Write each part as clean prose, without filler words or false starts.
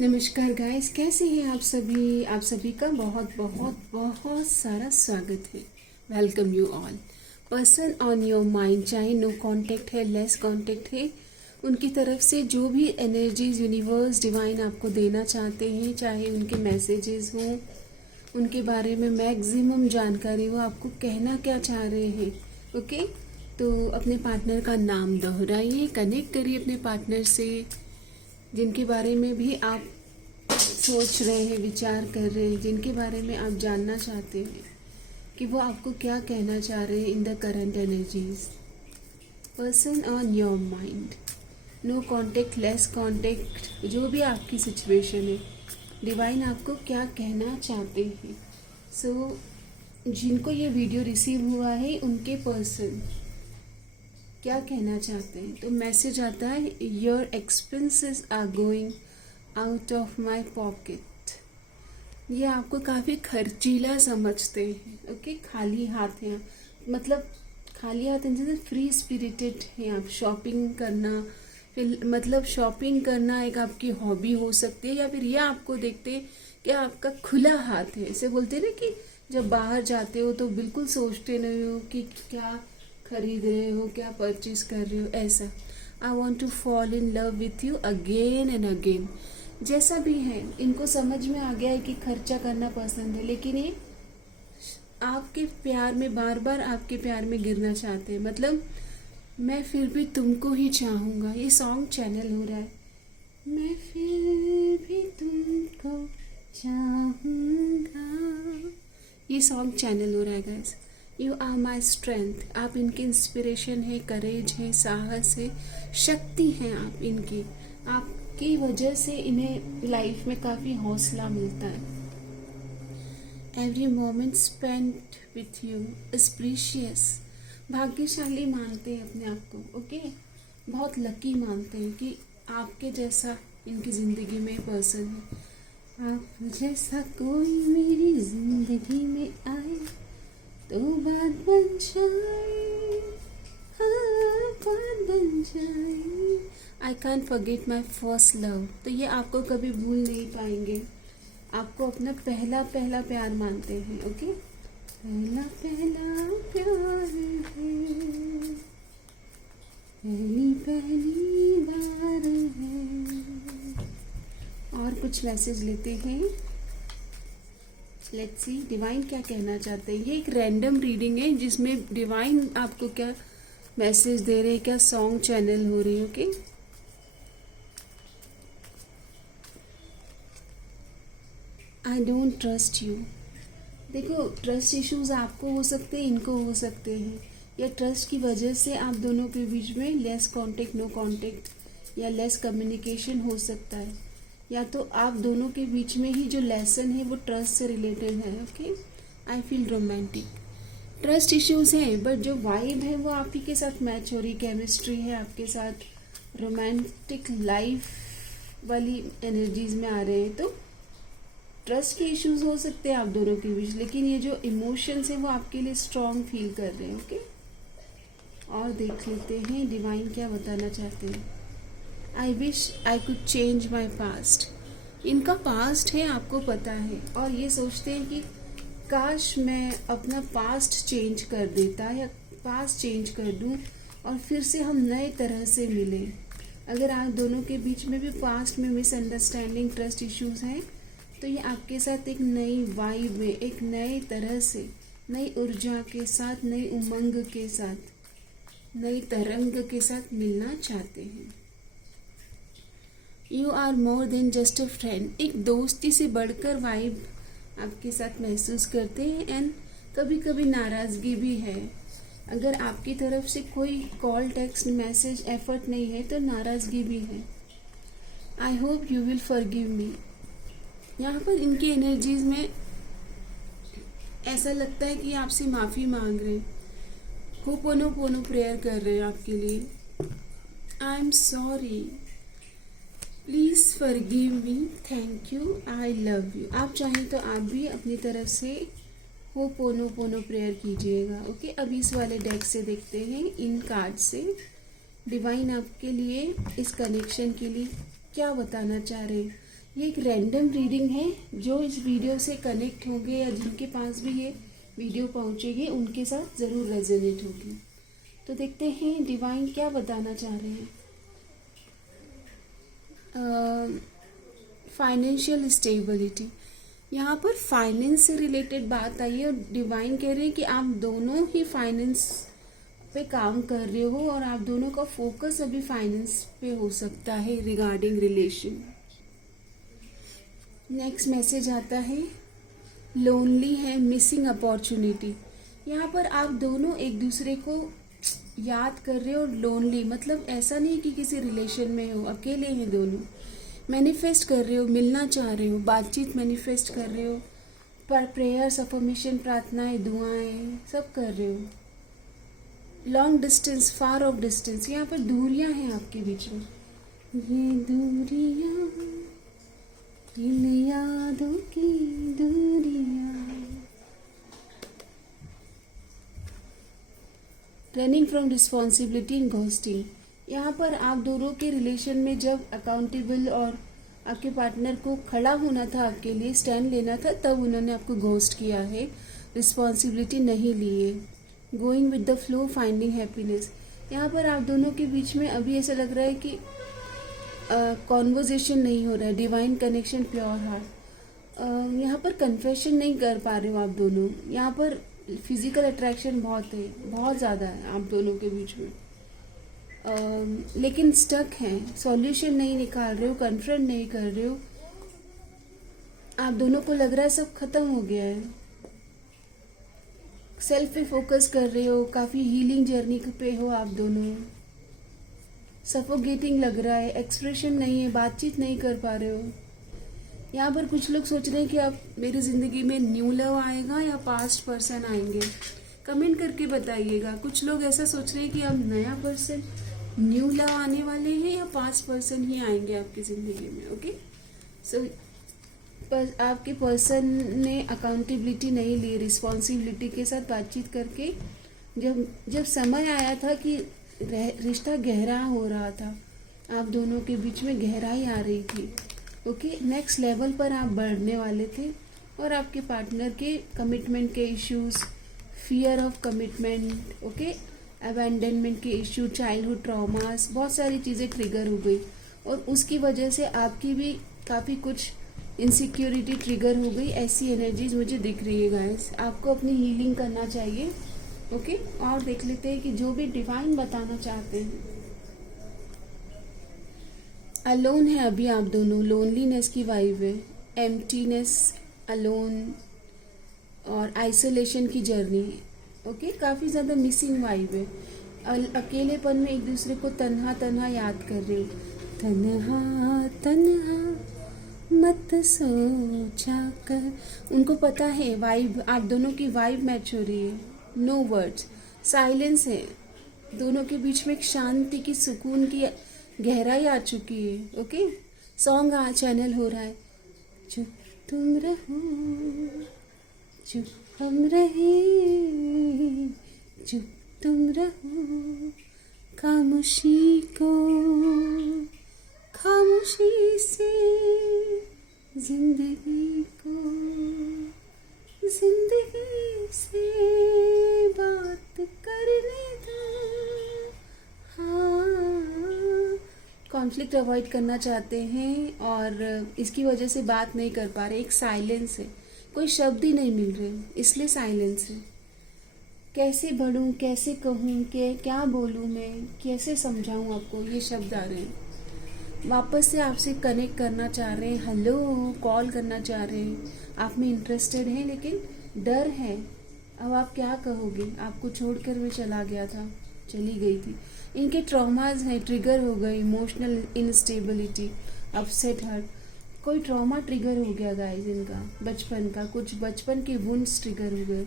नमस्कार गाइस, कैसे हैं आप सभी का बहुत बहुत बहुत सारा स्वागत है। Welcome you all. Person on your mind, चाहे नो कांटेक्ट है, लेस कांटेक्ट है, उनकी तरफ से जो भी एनर्जीज यूनिवर्स डिवाइन आपको देना चाहते हैं, चाहे उनके मैसेजेस हों, उनके बारे में मैक्सिमम जानकारी, वो आपको कहना क्या चाह रहे हैं। ओके, तो अपने पार्टनर का नाम दोहराइए, कनेक्ट करिए अपने पार्टनर से, जिनके बारे में भी आप सोच रहे हैं, विचार कर रहे हैं, जिनके बारे में आप जानना चाहते हैं कि वो आपको क्या कहना चाह रहे हैं in the current energies. Person on your mind, no contact, less contact, जो भी आपकी सिचुएशन है, डिवाइन आपको क्या कहना चाहते हैं। जिनको ये वीडियो रिसीव हुआ है, उनके पर्सन क्या कहना चाहते हैं। तो मैसेज आता है, your expenses are going out of my pocket. ये आपको काफ़ी खर्चीला समझते हैं। ओके, खाली हाथ हैं, मतलब खाली हाथ इन जैसे फ्री स्पिरिटेड हैं आप। शॉपिंग करना, फिर मतलब शॉपिंग करना एक आपकी हॉबी हो सकती है, या फिर ये आपको देखते कि आपका खुला हाथ है। ऐसे बोलते हैं ना कि जब बाहर जाते हो तो बिल्कुल सोचते नहीं हो कि क्या खरीद रहे हो, क्या परचेज कर रहे हो। ऐसा I want to fall in love with you again and again. जैसा भी है, इनको समझ में आ गया है कि खर्चा करना पसंद है, लेकिन ये आपके प्यार में, बार बार आपके प्यार में गिरना चाहते हैं। मतलब मैं फिर भी तुमको ही चाहूँगा, ये सॉन्ग चैनल हो रहा है। मैं फिर भी तुमको चाहूँगा, ये सॉन्ग चैनल हो रहा है guys. You are my strength, आप इनकी इंस्पिरेशन है, करेज है, साहस है, शक्ति हैं आप इनकी। आपकी वजह से इन्हें लाइफ में काफ़ी हौसला मिलता है। Every moment spent with you is precious. भाग्यशाली मानते हैं अपने आप को। ओके, बहुत लकी मानते हैं कि आपके जैसा इनकी ज़िंदगी में पर्सन है। आप जैसा कोई मेरी ज़िंदगी में आए तो बात बन जाए, हाँ बात बन जाए। I can forget my first love. तो ये आपको कभी भूल नहीं पाएंगे, आपको अपना पहला पहला प्यार मानते हैं। ओके, पहला पहला प्यार है, पहली पहली बार है। और कुछ मैसेज लेते हैं। लेट्स सी डिवाइन क्या कहना चाहते हैं। ये एक रैंडम रीडिंग है जिसमें डिवाइन आपको क्या मैसेज दे रहे हैं, क्या सॉन्ग चैनल हो रही है। Okay, I don't trust you. देखो, ट्रस्ट इश्यूज आपको हो सकते हैं, इनको हो सकते हैं, या ट्रस्ट की वजह से आप दोनों के बीच में लेस कांटेक्ट, नो कांटेक्ट या लेस कम्युनिकेशन हो सकता है, या तो आप दोनों के बीच में ही जो लेसन है वो ट्रस्ट से रिलेटेड है। Okay, I feel romantic. Trust issues हैं, बट जो वाइब है वो आप ही के साथ मैच हो रही, केमिस्ट्री है आपके साथ, रोमांटिक लाइफ वाली एनर्जीज में आ रहे हैं। तो ट्रस्ट के इश्यूज हो सकते हैं आप दोनों के बीच, लेकिन ये जो इमोशंस है वो आपके लिए स्ट्रॉन्ग फील कर रहे हैं। ओके, और देख लेते हैं डिवाइन क्या बताना चाहते हैं। I wish I could change my past. इनका पास्ट है, आपको पता है, और ये सोचते हैं कि काश मैं अपना पास्ट चेंज कर देता, या पास्ट चेंज कर दूं और फिर से हम नए तरह से मिलें। अगर आप दोनों के बीच में भी पास्ट में मिसअंडरस्टैंडिंग, ट्रस्ट इश्यूज हैं, तो ये आपके साथ एक नई वाइब में, एक नए तरह से, नई ऊर्जा के साथ, नई उमंग के साथ, नई तरंग के साथ मिलना चाहते हैं। You are more than just a friend. एक दोस्ती से बढ़कर वाइब आपके साथ महसूस करते हैं, एंड कभी कभी नाराज़गी भी है। अगर आपकी तरफ से कोई कॉल, टेक्स्ट, मैसेज, एफर्ट नहीं है तो नाराज़गी भी है। I hope you will forgive me. यहाँ पर इनकी एनर्जीज में ऐसा लगता है कि आपसे माफ़ी मांग रहे हैं, होपोनोपोनो प्रेयर कर रहे हैं आपके लिए। I am sorry, please forgive me, thank you, I love you. आप चाहें तो आप भी अपनी तरफ से होपोनोपोनो प्रेयर कीजिएगा। ओके, अभी इस वाले डेक से देखते हैं, इन कार्ड से डिवाइन आपके लिए, इस कनेक्शन के लिए क्या बताना चाह रहे हैं। ये एक रैंडम रीडिंग है, जो इस वीडियो से कनेक्ट होंगे या जिनके पास भी ये वीडियो पहुंचेगी उनके साथ ज़रूर रेजोनेट होगी। तो देखते हैं डिवाइन क्या बताना चाह रहे हैं। फाइनेंशियल स्टेबिलिटी, यहाँ पर फाइनेंस से रिलेटेड बात आई है और डिवाइन कह रहे हैं कि आप दोनों ही फाइनेंस पे काम कर रहे हो और आप दोनों का फोकस अभी फाइनेंस पे हो सकता है रिगार्डिंग रिलेशन। नेक्स्ट मैसेज आता है लोनली है, मिसिंग अपॉर्चुनिटी। यहाँ पर आप दोनों एक दूसरे को याद कर रहे हो। लोनली मतलब ऐसा नहीं कि किसी रिलेशन में हो, अकेले हैं दोनों। मैनिफेस्ट कर रहे हो, मिलना चाह रहे हो, बातचीत मैनिफेस्ट कर रहे हो, पर प्रेयर्स, अफर्मेशन, प्रार्थनाएं, दुआएं सब कर रहे हो। Long distance, far of distance, यहाँ पर दूरियां हैं आपके बीच में। ये दूरियां, इन यादों की दूरियां। Running from responsibility in ghosting, यहाँ पर आप दोनों के रिलेशन में जब अकाउंटेबल और आपके पार्टनर को खड़ा होना था, आपके लिए स्टैंड लेना था, तब उन्होंने आपको घोस्ट किया है, रिस्पॉन्सिबिलिटी नहीं ली है। Going with the flow, finding happiness, यहाँ पर आप दोनों के बीच में अभी ऐसा लग रहा है कि कॉन्वर्जेशन नहीं हो रहा है, डिवाइन कनेक्शन, प्योर हार्ट। यहाँ पर कन्फेशन नहीं कर पा रहे हो आप दोनों। यहाँ पर फिजिकल अट्रैक्शन बहुत है, बहुत ज़्यादा है आप दोनों के बीच में, लेकिन स्टक हैं, सॉल्यूशन नहीं निकाल रहे हो, कन्फ्रंट नहीं कर रहे हो। आप दोनों को लग रहा है सब खत्म हो गया है, सेल्फ पे फोकस कर रहे हो, काफ़ी हीलिंग जर्नी पे हो आप दोनों। सफोकेटिंग लग रहा है, एक्सप्रेशन नहीं है, बातचीत नहीं कर पा रहे हो। यहाँ पर कुछ लोग सोच रहे हैं कि आप मेरी ज़िंदगी में न्यू लव आएगा या पास्ट पर्सन आएंगे, कमेंट करके बताइएगा। कुछ लोग ऐसा सोच रहे हैं कि अब नया पर्सन, न्यू लव आने वाले हैं या पास्ट पर्सन ही आएंगे आपकी ज़िंदगी में। ओके, सो आपके पर्सन ने अकाउंटेबिलिटी नहीं ली, रिस्पॉन्सिबिलिटी के साथ बातचीत करके जब समय आया था कि रिश्ता गहरा हो रहा था, आप दोनों के बीच में गहराई आ रही थी। ओके, नेक्स्ट लेवल पर आप बढ़ने वाले थे और आपके पार्टनर के कमिटमेंट के issues, fear of commitment, okay, abandonment के इश्यू, चाइल्डहुड ट्रॉमास, बहुत सारी चीज़ें ट्रिगर हो गई और उसकी वजह से आपकी भी काफ़ी कुछ इनसिक्योरिटी ट्रिगर हो गई। ऐसी एनर्जीज मुझे दिख रही है गाइस, आपको अपनी हीलिंग करना चाहिए। ओके, और देख लेते हैं कि जो भी डिवाइन बताना चाहते हैं। अलोन है अभी आप दोनों, लोनलीनेस की वाइब है, एम्प्टीनेस, अलोन और आइसोलेशन की जर्नी है। ओके, काफ़ी ज़्यादा मिसिंग वाइब है, अकेलेपन में एक दूसरे को तन्हा तन्हा याद कर रहे हो। तन्हा तन्हा मत सोचा कर, उनको पता है वाइब, आप दोनों की वाइब मैच हो रही है। नो वर्ड्स, साइलेंस है, दोनों के बीच में एक शांति की, सुकून की गहराई आ चुकी है। ओके, सॉन्ग चैनल हो रहा है। चुप तुम रहो, चुप हम रहे, चुप तुम रहो, खामोशी को खामोशी से, जिंदगी को जिंदगी से बात करने दो। हाँ, कॉन्फ्लिक्ट अवॉइड करना चाहते हैं और इसकी वजह से बात नहीं कर पा रहे, एक साइलेंस है, कोई शब्द ही नहीं मिल रहे, इसलिए साइलेंस है। कैसे बढ़ूं, कैसे कहूं, क्या बोलूं मैं, कैसे समझाऊं आपको, ये शब्द आ रहे हैं। वापस से आपसे कनेक्ट करना चाह रहे हैं, हेलो कॉल करना चाह रहे हैं, आप में इंटरेस्टेड हैं, लेकिन डर है। अब आप क्या कहोगे, आपको छोड़कर मैं चला गया था, चली गई थी। इनके ट्रॉमाज हैं, ट्रिगर हो गए, इमोशनल इनस्टेबिलिटी, अपसेट हार्ट, कोई ट्रॉमा ट्रिगर हो गया गाइस इनका, बचपन का, कुछ बचपन के वुंड्स ट्रिगर हो गए,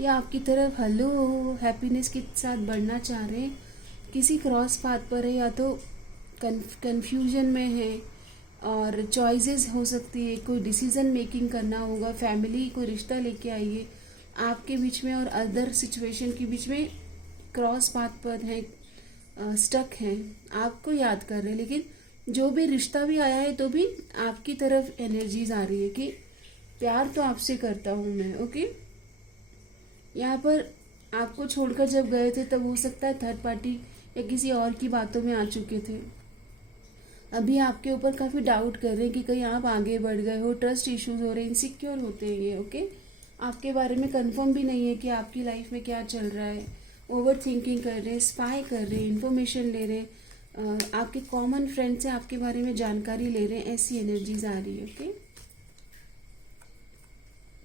या आपकी तरफ हेलो हैप्पीनेस के साथ बढ़ना चाह रहे हैं, किसी क्रॉस पाथ पर है, या तो कन्फ्यूजन में है और चॉइसेस हो सकती है, कोई डिसीजन मेकिंग करना होगा, फैमिली कोई रिश्ता लेके आइए आपके बीच में और अदर सिचुएशन के बीच में क्रॉस पाथ पर हैं, स्टक हैं, आपको याद कर रहे हैं, लेकिन जो भी रिश्ता भी आया है तो भी आपकी तरफ एनर्जीज आ रही है कि प्यार तो आपसे करता हूँ मैं। ओके, यहाँ पर आपको छोड़कर जब गए थे तब हो सकता है थर्ड पार्टी या किसी और की बातों में आ चुके थे। अभी आपके ऊपर काफ़ी डाउट कर रहे हैं कि कहीं आप आगे बढ़ गए हो, ट्रस्ट इश्यूज हो रहे हैं, इनसिक्योर होते हैं ये। ओके, आपके बारे में कंफर्म भी नहीं है कि आपकी लाइफ में क्या चल रहा है, ओवर थिंकिंग कर रहे हैं, स्पाई कर रहे हैं, इन्फॉर्मेशन ले रहे हैं, आपके कॉमन फ्रेंड से आपके बारे में जानकारी ले रहे हैं, ऐसी एनर्जीज आ रही है। ओके,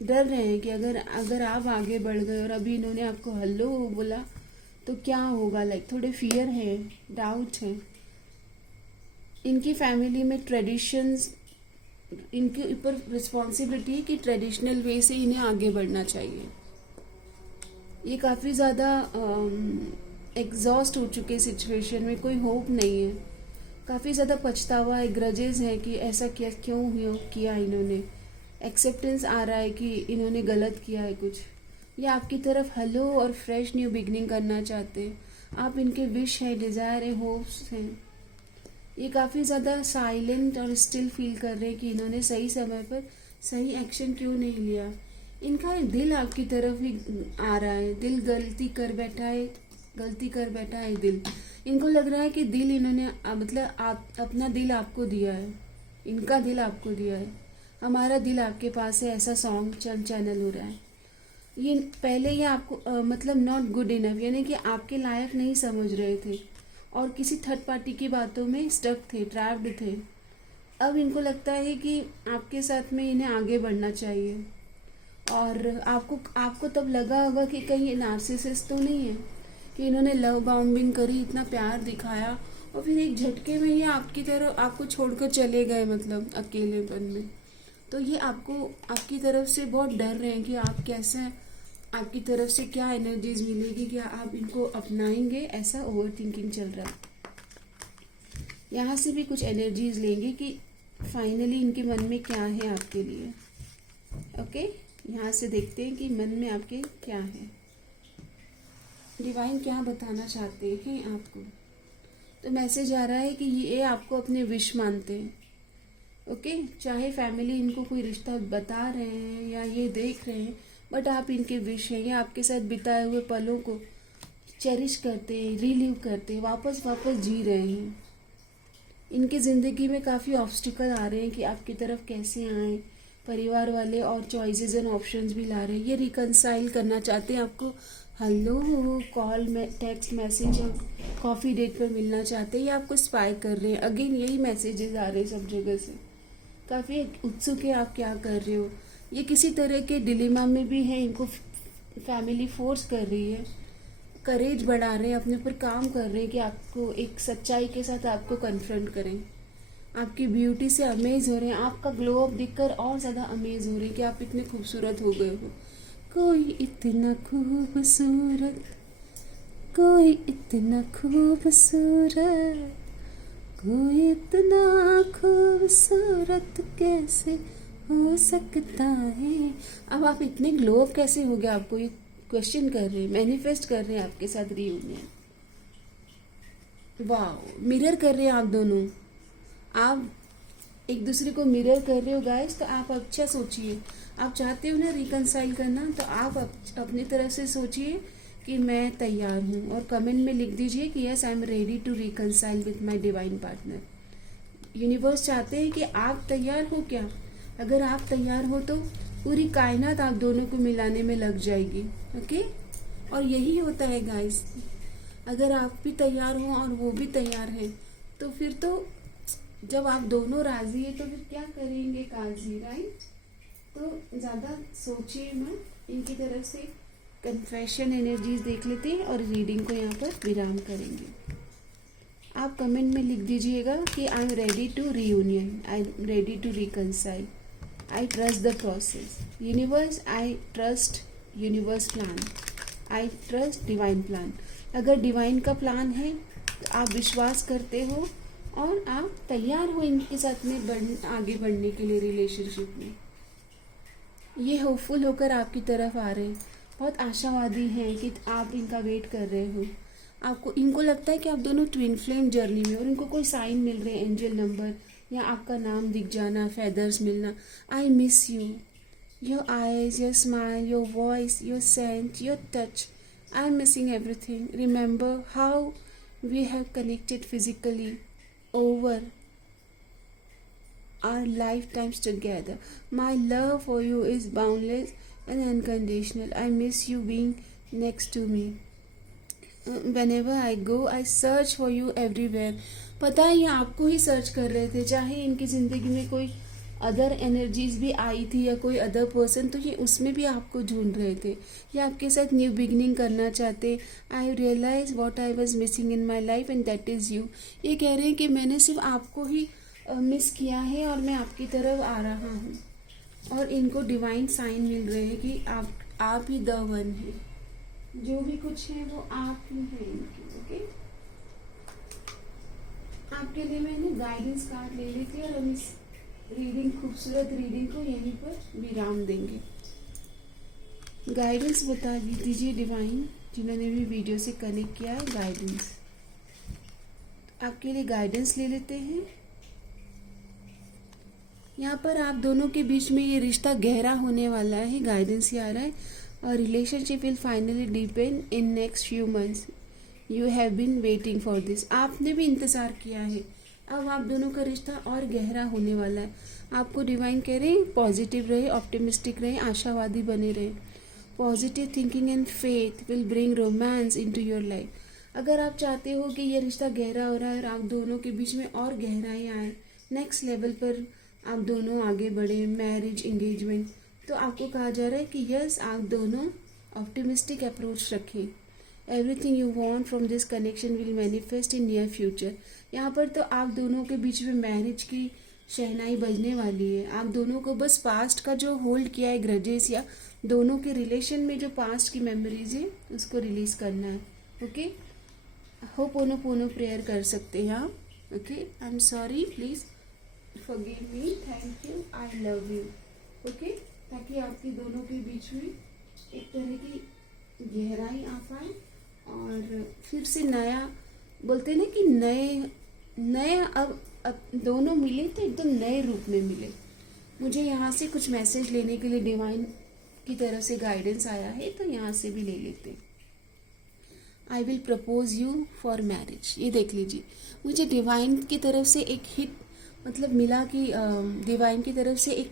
डर रहे हैं कि अगर आप आगे बढ़ गए और अभी इन्होंने आपको हेलो बोला तो क्या होगा, लाइक थोड़े फियर है, डाउट है। इनकी फैमिली में ट्रेडिशंस, इनके ऊपर रिस्पॉन्सिबिलिटी है कि ट्रेडिशनल वे से इन्हें आगे बढ़ना चाहिए। ये काफ़ी ज़्यादा एग्जॉस्ट हो चुके सिचुएशन में, कोई होप नहीं है, काफ़ी ज़्यादा पछतावा है, ग्रजेस है कि ऐसा क्यों किया इन्होंने। एक्सेप्टेंस आ रहा है कि इन्होंने गलत किया है कुछ। ये आपकी तरफ हेलो और फ्रेश न्यू बिगनिंग करना चाहते हैं। आप इनके विश है, डिज़ायर है, होप्स हैं। ये काफ़ी ज़्यादा साइलेंट और स्टिल फील कर रहे हैं कि इन्होंने सही समय पर सही एक्शन क्यों नहीं लिया। इनका दिल आपकी तरफ ही आ रहा है, दिल गलती कर बैठा है दिल। इनको लग रहा है कि दिल इन्होंने अपना दिल आपको दिया है, इनका दिल आपको दिया है, हमारा दिल आपके पास है, ऐसा सॉन्ग चैनल हो रहा है। ये पहले ये आपको नॉट गुड इनफ, यानी कि आपके लायक नहीं समझ रहे थे और किसी थर्ड पार्टी की बातों में स्टक थे, ट्रैप्ड थे। अब इनको लगता है कि आपके साथ में इन्हें आगे बढ़ना चाहिए। और आपको तब लगा होगा कि कहीं ये नार्सिसिस्ट तो नहीं है कि इन्होंने लव बॉम्बिंग करी, इतना प्यार दिखाया और फिर एक झटके में ये आपकी तरफ आपको छोड़कर चले गए, अकेलेपन में। तो ये आपकी तरफ से बहुत डर रहे हैं कि आप कैसे, आपकी तरफ से क्या एनर्जीज मिलेगी, क्या आप इनको अपनाएंगे, ऐसा ओवर थिंकिंग चल रहा है। यहाँ से भी कुछ एनर्जीज लेंगे कि फाइनली इनके मन में क्या है आपके लिए। ओके, यहाँ से देखते हैं कि मन में आपके क्या है, डिवाइन क्या बताना चाहते हैं आपको। तो मैसेज आ रहा है कि ये आपको अपने विश मानते हैं। ओके, चाहे फैमिली इनको कोई रिश्ता बता रहे हैं या ये देख रहे हैं, बट आप इनके विश हैं, ये आपके साथ बिताए हुए पलों को चेरिश करते हैं, रिलीव करते हैं, वापस जी रहे हैं। इनकी ज़िंदगी में काफ़ी ऑब्स्टिकल आ रहे हैं कि आपकी तरफ कैसे आएँ, परिवार वाले और चॉइसेस एंड ऑप्शंस भी ला रहे हैं। ये रिकंसाइल करना चाहते हैं आपको, हेलो कॉल में, टेक्स्ट मैसेज और कॉफ़ी डेट पर मिलना चाहते हैं। ये आपको स्पाई कर रहे हैं। अगेन यही मैसेजेस आ रहे हैं सब जगह से। काफ़ी उत्सुक है आप क्या कर रहे हो। ये किसी तरह के डिलेमा में भी है, इनको फैमिली फोर्स कर रही है, करेज बढ़ा रहे हैं, अपने ऊपर काम कर रहे हैं कि आपको एक सच्चाई के साथ आपको कन्फ्रंट करें। आपकी ब्यूटी से अमेज हो रहे हैं, आपका ग्लो अप देखकर और ज़्यादा अमेज हो रहे हैं कि आप इतने खूबसूरत हो गए हो। कोई इतना खूबसूरत, कोई इतना खूबसूरत, कोई इतना खूबसूरत कैसे हो सकता है। अब आप इतने ग्लो अप कैसे हो गया, आपको ये क्वेश्चन कर रहे हैं, मैनिफेस्ट कर रहे हैं आपके साथ रियूनियन। वाह, मिरर कर रहे हैं आप दोनों, आप एक दूसरे को मिरर कर रहे हो गाइस। तो आप अच्छा सोचिए, आप चाहते हो ना रिकंसाइल करना, तो आप अपनी तरफ से सोचिए कि मैं तैयार हूँ और कमेंट में लिख दीजिए कि yes I am ready to reconcile with my divine partner. Universe चाहते हैं कि आप तैयार हो क्या। अगर आप तैयार हो तो पूरी कायनात आप दोनों को मिलाने में लग जाएगी। ओके, और यही होता है गाइस, अगर आप भी तैयार हो और वो भी तैयार है तो फिर तो जब आप दोनों राजी है तो फिर क्या करेंगे काजी, राइट। तो ज़्यादा सोचिए मत, इनकी तरफ से कन्फेशन एनर्जीज देख लेते हैं और रीडिंग को यहाँ पर विराम करेंगे। आप कमेंट में लिख दीजिएगा कि I am ready to reunion, I am ready to reconcile, I trust the process, universe I trust universe plan, I trust divine plan. अगर डिवाइन का प्लान है तो आप विश्वास करते हो और आप तैयार हो इनके साथ में आगे बढ़ने के लिए रिलेशनशिप में। ये होपफुल होकर आपकी तरफ आ रहे हैं, बहुत आशावादी हैं कि आप इनका वेट कर रहे हो। आपको इनको लगता है कि आप दोनों ट्विन फ्लेम जर्नी में, और इनको कोई साइन मिल रहे हैं, एंजल नंबर या आपका नाम दिख जाना, फेदर्स मिलना. I miss you, your eyes, your smile, your voice, your scent, your touch. I am missing everything. Remember how we have connected physically over our lifetimes together. My love for you is boundless and unconditional. I miss you being next to me. Whenever I go, I search for you everywhere. पता है ये आपको ही search कर रहे थे, चाहे इनकी ज़िंदगी में कोई अदर एनर्जीज भी आई थी या कोई अदर पर्सन, तो ये उसमें भी आपको ढूंढ रहे थे. ये आपके साथ न्यू बिगनिंग करना चाहते. I realise what I was missing in my life and that is you. ये कह रहे हैं कि मैंने सिर्फ आपको ही मिस किया है और मैं आपकी तरफ आ रहा हूँ. और इनको डिवाइन साइन मिल रहे हैं कि आप ही द वन है. जो भी कुछ है वो आप ही हैं इनके. ओके, आपके लिए मैंने गाइडेंस कार्ड ले ली थी और हम इस रीडिंग, खूबसूरत रीडिंग को यहीं पर विराम देंगे. गाइडेंस बता दीजिए डिवाइन, जिन्होंने भी वीडियो से कनेक्ट किया है. गाइडेंस आपके लिए गाइडेंस ले लेते हैं. यहाँ पर आप दोनों के बीच में ये रिश्ता गहरा होने वाला है. गाइडेंस ये आ रहा है. और relationship will finally deepen in next few months. You have been waiting for this. आपने भी इंतज़ार किया है. अब आप दोनों का रिश्ता और गहरा होने वाला है. आपको डिवाइन कह रहे हैं पॉजिटिव रहे, ऑप्टिमिस्टिक रहे, आशावादी बने रहे. Positive thinking and faith will bring romance into your life. अगर आप चाहते हो कि ये रिश्ता गहरा हो रहा है और आप दोनों के बीच में और गहराई आए, नेक्स्ट लेवल पर आप दोनों आगे बढ़े, मैरिज, एंगेजमेंट, तो आपको कहा जा रहा है कि यस, आप दोनों ऑप्टिमिस्टिक अप्रोच रखें. Everything you want from this connection will manifest in near future. यहाँ पर तो आप दोनों के बीच में मैरिज की शहनाई बजने वाली है. आप दोनों को बस पास्ट का जो होल्ड किया है ग्रजेस या दोनों के रिलेशन में जो पास्ट की मेमोरीज है उसको रिलीज करना है. ओके, होपोनोपोनो प्रेयर कर सकते हैं आप. Okay, I am sorry, please forgive me, thank you, I love you. Okay, ताकि आपके दोनों के बीच में एक तरह की गहराई आ पाए और फिर से नया, बोलते हैं ना कि नए अब दोनों मिले तो एकदम नए रूप में मिले. मुझे यहाँ से कुछ मैसेज लेने के लिए डिवाइन की तरफ से गाइडेंस आया है, तो यहाँ से भी ले लेते. I will propose you for marriage. ये देख लीजिए, मुझे डिवाइन की तरफ से एक हिट मतलब मिला कि डिवाइन की तरफ से एक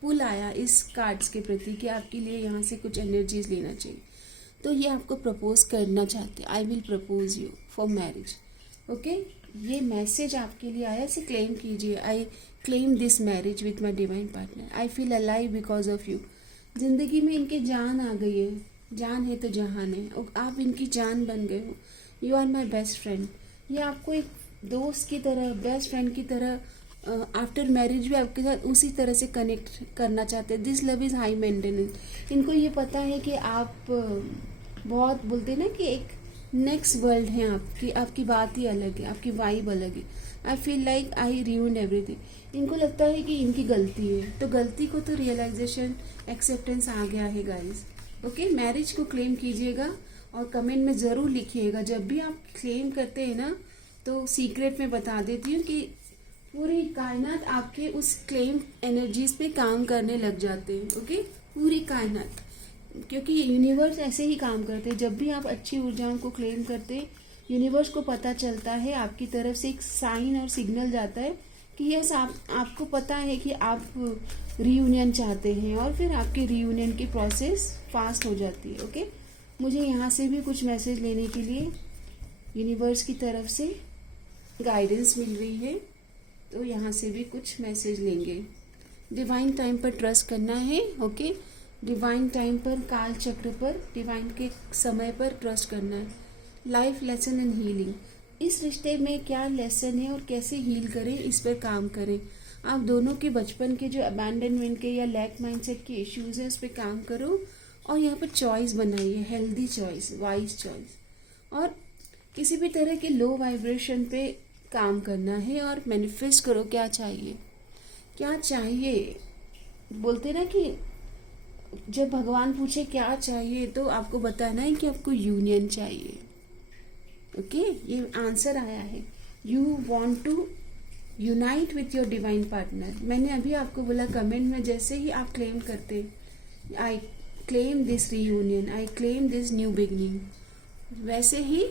पुल आया इस कार्ड्स के प्रति कि आपके लिए यहाँ से कुछ एनर्जीज लेना चाहिए. तो ये आपको प्रपोज करना चाहते हैं. I will propose you for marriage. Okay, ये मैसेज आपके लिए आया, इसे क्लेम कीजिए. I claim this marriage with my divine partner. I feel alive because of you. जिंदगी में इनके जान आ गई है. जान है तो जहान है, और आप इनकी जान बन गए हो. You are my best friend. ये आपको एक दोस्त की तरह, बेस्ट फ्रेंड की तरह आफ्टर मैरिज भी आपके साथ उसी तरह से कनेक्ट करना चाहते हैं. This love is high maintenance. इनको ये पता है कि आप बहुत बोलते हैं ना कि एक नेक्स्ट वर्ल्ड है आपकी बात ही अलग है, आपकी वाइब अलग है. I feel like I ruined everything. इनको लगता है कि इनकी गलती है, तो गलती को तो रियलाइजेशन, एक्सेप्टेंस आ गया है गाइस. ओके, मैरिज को क्लेम कीजिएगा और कमेंट में ज़रूर लिखिएगा. जब भी आप क्लेम करते हैं ना, तो सीक्रेट में बता देती हूँ कि पूरी कायनात आपके उस क्लेम एनर्जीज पे काम करने लग जाते हैं. ओके, पूरी कायनात, क्योंकि यूनिवर्स ऐसे ही काम करते हैं. जब भी आप अच्छी ऊर्जाओं को क्लेम करते हैं, यूनिवर्स को पता चलता है, आपकी तरफ से एक साइन और सिग्नल जाता है कि यस, आपको पता है कि आप रीयूनियन चाहते हैं, और फिर आपके रीयूनियन की प्रोसेस फास्ट हो जाती है. ओके, मुझे यहाँ से भी कुछ मैसेज लेने के लिए यूनिवर्स की तरफ से गाइडेंस मिल रही है, तो यहाँ से भी कुछ मैसेज लेंगे. डिवाइन टाइम पर ट्रस्ट करना है. ओके, डिवाइन टाइम पर, काल चक्र पर, डिवाइन के समय पर ट्रस्ट करना है. Life lesson and healing. इस रिश्ते में क्या लेसन है और कैसे हील करें, इस पर काम करें. आप दोनों के बचपन के जो अबैंडनमेंट के या लैक माइंडसेट के इश्यूज हैं, उस पर काम करो और यहाँ पर चॉइस बनाइए, हेल्दी चॉइस, वाइज चॉइस. और किसी भी तरह के लो वाइब्रेशन पे काम करना है और मैनिफेस्ट करो क्या चाहिए. क्या चाहिए, बोलते ना कि जब भगवान पूछे क्या चाहिए, तो आपको बताना है कि आपको यूनियन चाहिए. ओके, ये आंसर आया है। You want to unite with your divine partner. मैंने अभी आपको बोला कमेंट में, जैसे ही आप क्लेम करते, I claim this reunion, I claim this new beginning, वैसे ही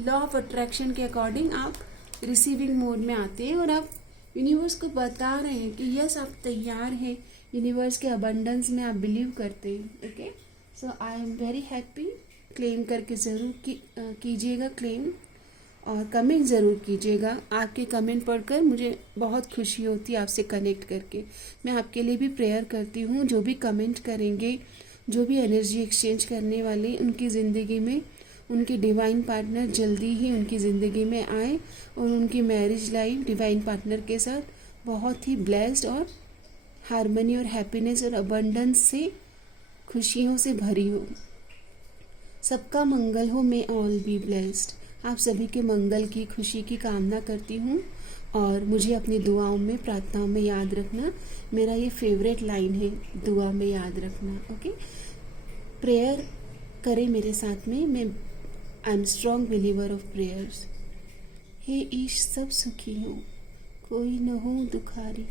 लॉ ऑफ अट्रैक्शन के अकॉर्डिंग आप रिसीविंग मोड में आते हैं और आप यूनिवर्स को बता रहे हैं कि यस आप तैयार हैं, यूनिवर्स के अबंडेंस में आप बिलीव करते हैं। Okay, so I am very happy. Claim करके ज़रूर कीजिएगा क्लेम, और कमेंट ज़रूर कीजिएगा। आपके कमेंट पढ़कर मुझे बहुत खुशी होती है आपसे कनेक्ट करके। मैं आपके लिए भी प्रेयर करती हूँ, जो भी कमेंट करेंगे, जो भी एनर्जी एक्सचेंज करने वाले, उनकी ज़िंदगी में उनके डिवाइन पार्टनर जल्दी ही उनकी ज़िंदगी में आए और उनकी मैरिज लाइफ डिवाइन पार्टनर के साथ बहुत ही ब्लेस्ड और हार्मनी और हैप्पीनेस और अबंडेंस से, खुशियों से भरी हो। सबका मंगल हो, मे ऑल बी ब्लेस्ड। आप सभी के मंगल की, खुशी की कामना करती हूँ, और मुझे अपनी दुआओं में, प्रार्थनाओं में याद रखना। मेरा ये फेवरेट लाइन है, दुआ में याद रखना। ओके, प्रेयर करें मेरे साथ में। मैं I am strong believer of prayers. हे ईश सब सुखी हो, कोई न हो दुखारी,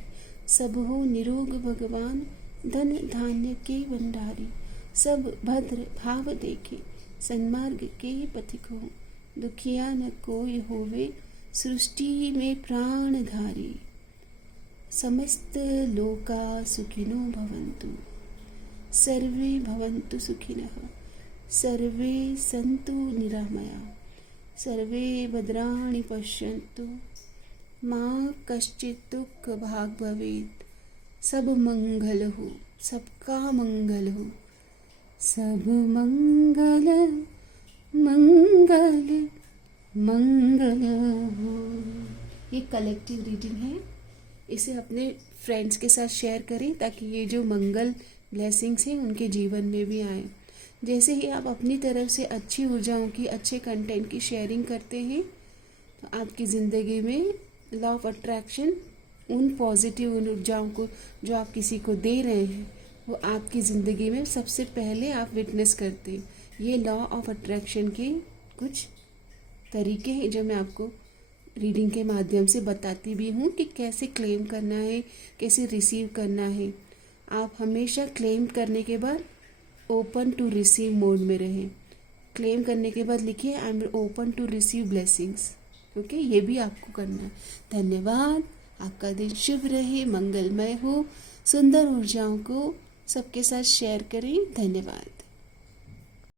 सब हो निरोग भगवान, धन धान्य के भंडारी, सब भद्र भाव देखे, सन्मार्ग के पथिक हो, दुखिया न कोई होवे, सृष्टि में प्राणधारी, समस्त लोका सुखिनो भवन्तु, सर्वे भवन्तु सुखिनः, सर्वे सन्तु निरामया, सर्वे भद्राणि पश्यन्तु, माँ कश्चित् दुःख भाग भवेत्। सब मंगल हो, सबका मंगल हो, सब मंगल मंगल मंगल हो। ये कलेक्टिव रीडिंग है, इसे अपने फ्रेंड्स के साथ शेयर करें ताकि ये जो मंगल ब्लेसिंग्स हैं उनके जीवन में भी आए। जैसे ही आप अपनी तरफ से अच्छी ऊर्जाओं की, अच्छे कंटेंट की शेयरिंग करते हैं, तो आपकी ज़िंदगी में लॉ ऑफ अट्रैक्शन उन पॉजिटिव ऊर्जाओं को जो आप किसी को दे रहे हैं, वो आपकी ज़िंदगी में सबसे पहले आप विटनेस करते हैं। ये लॉ ऑफ अट्रैक्शन के कुछ तरीके हैं जो मैं आपको रीडिंग के माध्यम से बताती भी हूँ कि कैसे क्लेम करना है, कैसे रिसीव करना है। आप हमेशा क्लेम करने के बाद ओपन टू रिसीव मोड में रहें। क्लेम करने के बाद लिखिए I am open to receive blessings. Okay, ये भी आपको करना है। धन्यवाद। आपका दिन शुभ रहे, मंगलमय हो। सुंदर ऊर्जाओं को सबके साथ शेयर करें। धन्यवाद।